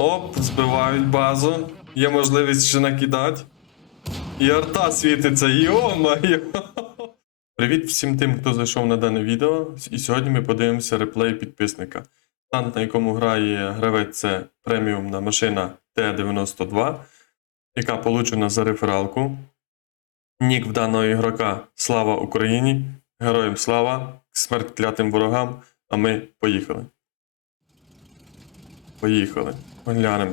Оп, збивають базу. Є можливість ще накидати. І арта світиться, йо-моє! Привіт всім тим, хто зайшов на дане відео. І сьогодні ми подивимося реплей підписника. Танк, на якому грає гравець, це преміумна машина Т-92, яка получена за рефералку. Нік в даного ігрока Слава Україні! Героям слава! Смерть клятим ворогам! А ми поїхали. Поїхали. Глянемо.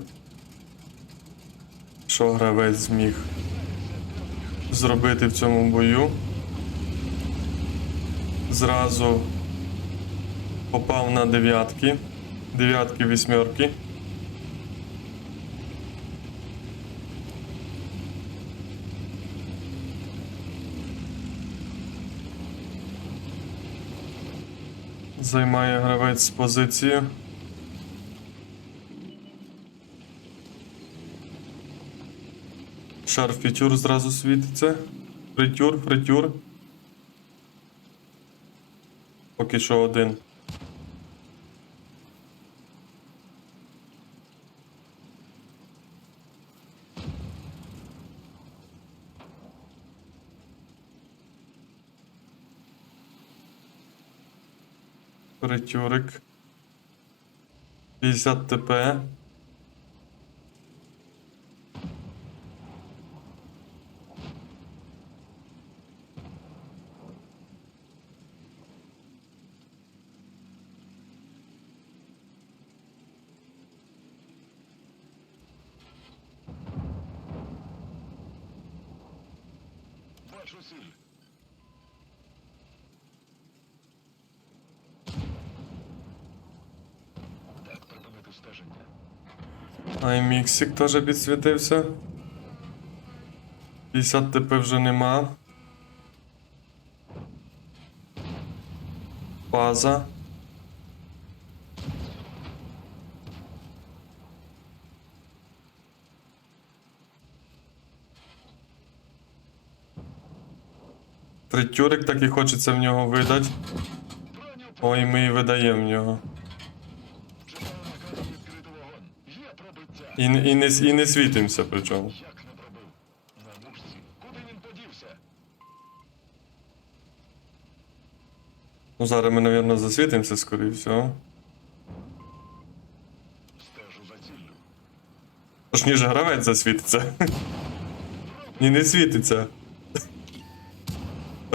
Що гравець зміг зробити в цьому бою? Зразу попав на дев'ятки. Дев'ятки, вісьмерки. Займає гравець позицію. Шар фітюр зразу світиться. Фритюр, фритюр. Поки що один. Фритюрик. 50 ТП. Бачу ціль. Так, припинити стеження. Айміксик теж підсвітився. 50 ТП вже нема. База. Фритюрик так і хочеться в нього видати. Ой, ми і видаємо в нього. І, і, не, і не світимося при чому. Як не пробив? На мушці. Куди він подівся? Ну, зараз ми, мабуть, засвітимося, скоріше всього. Ніж гравець засвітиться. Ні, не світиться.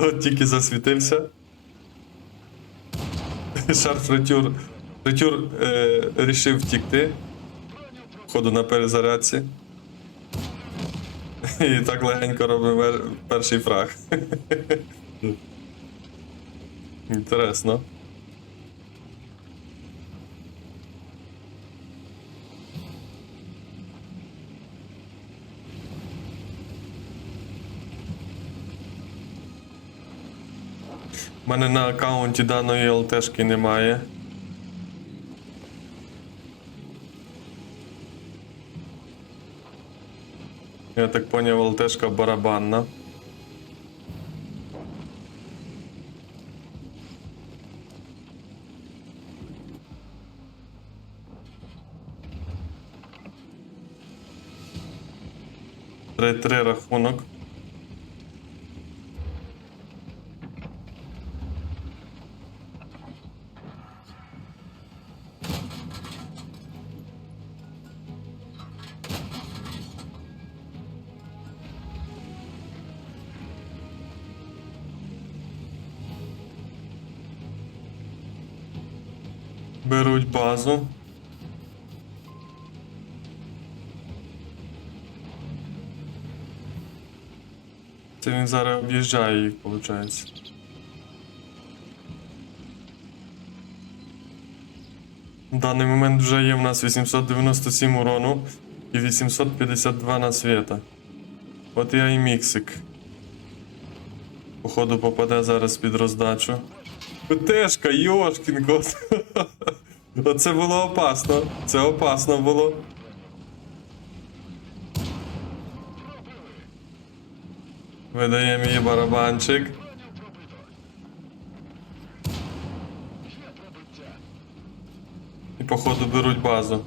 От тільки засвітився. Шар фритюр. Фритюр е, рішив втікти. Ходу на перезарядці. І так легенько робимо перший фраг. Інтересно. У мене на аккаунті даної ЛТшки немає. Я так поняв, ЛТшка барабанна. Три-три рахунок. Беруть базу. Це він зараз об'їжджає їх, виходить. В даний момент вже є в нас 897 урону і 852 на світа. От я і міксик. Походу попаде зараз під роздачу. ПТшка, Йошкін кот. Оце було опасно. Це опасно було. Видаємо її барабанчик. І походу беруть базу.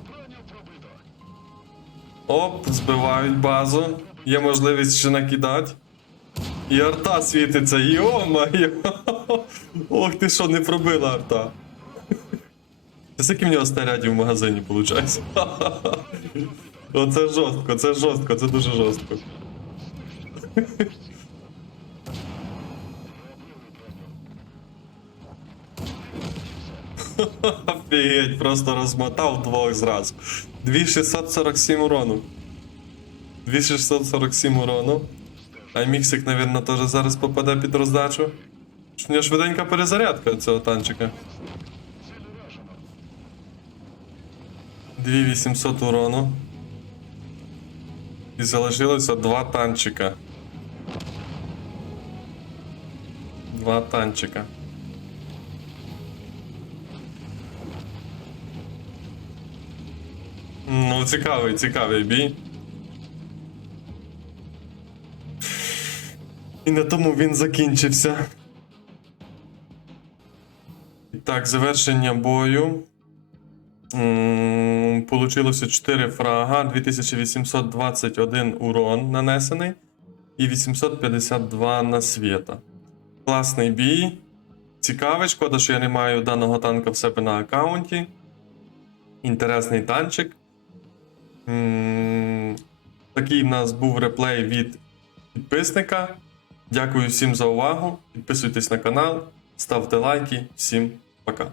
Оп, збивають базу. Є можливість ще накидати. І арта світиться. Йо-моє! Ох ти що, не пробила арта. Це скільки в нього снарядів в магазині виходить? Оце жорстко, це жорстко, це дуже жорстко. Офігеть, просто розмотав двох зразу. 2647 урону. 2647 урону. А міксик, навірно, теж зараз попаде під роздачу. У нього швиденька перезарядка цього танчика. 2800 урону. І залишилося два танчика. Два танчика. Ну, цікавий, цікавий бій. І на тому він закінчився. І так, завершення бою. Получилося 4 фрага, 2821 урон нанесений і 852 на світа. Класний бій. Цікавий, шкода, що я не маю даного танка в себе на аккаунті. Інтересний танчик. Такий в нас був реплей від підписника. Дякую всім за увагу. Підписуйтесь на канал, ставте лайки. Всім пока.